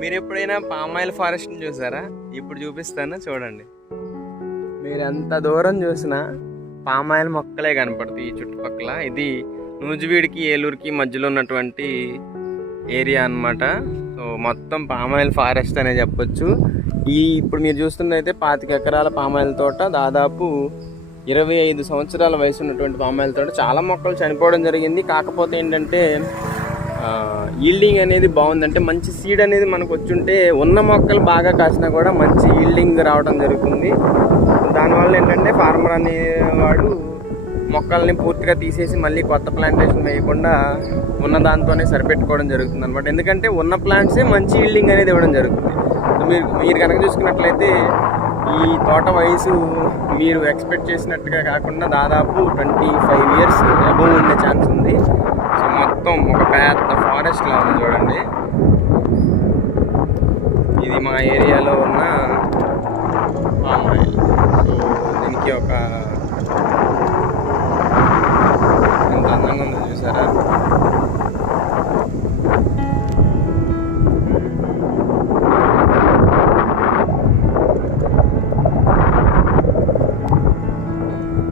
మీరు ఎప్పుడైనా పామాయిల్ ఫారెస్ట్ని చూసారా? ఇప్పుడు చూపిస్తాను చూడండి. మీరు ఎంత దూరం చూసినా పామాయిల్ మొక్కలే కనపడతాయి ఈ చుట్టుపక్కల. ఇది నూజివీడికి ఏలూరుకి మధ్యలో ఉన్నటువంటి ఏరియా అన్నమాట. సో మొత్తం పామాయిల్ ఫారెస్ట్ అనే చెప్పొచ్చు. ఇప్పుడు మీరు చూస్తున్నదైతే 25 ఎకరాల పామాయిల్ తోట, దాదాపు 25 సంవత్సరాల వయసు ఉన్నటువంటి పామాయిల్ తోట. చాలా మొక్కలు చనిపోవడం జరిగింది. కాకపోతే ఏంటంటే ఈల్డింగ్ అనేది బాగుంది. అంటే మంచి సీడ్ అనేది మనకు వచ్చుంటే ఉన్న మొక్కలు బాగా కాసినా కూడా మంచి ఈల్డింగ్ రావడం జరుగుతుంది. దానివల్ల ఏంటంటే ఫార్మర్ అనేవాడు మొక్కల్ని పూర్తిగా తీసేసి మళ్ళీ కొత్త ప్లాంటేషన్ వేయకుండా ఉన్న దాంతోనే సరిపెట్టుకోవడం జరుగుతుంది అనమాట. ఎందుకంటే ఉన్న ప్లాంట్సే మంచి ఈల్డింగ్ అనేది ఇవ్వడం జరుగుతుంది. మీరు కనుక చూసుకున్నట్లయితే ఈ తోట వయసు మీరు ఎక్స్పెక్ట్ చేసినట్టుగా కాకుండా దాదాపు 25 years అబోవ్ ఉండే ఛాన్స్ ఉంది. సో మొత్తం ఒక పెద్ద ఫారెస్ట్ లా ఉంది చూడండి. ఇది మా ఏరియాలో ఉన్న పామ్ ఆయిల్. సో దీనికి ఒక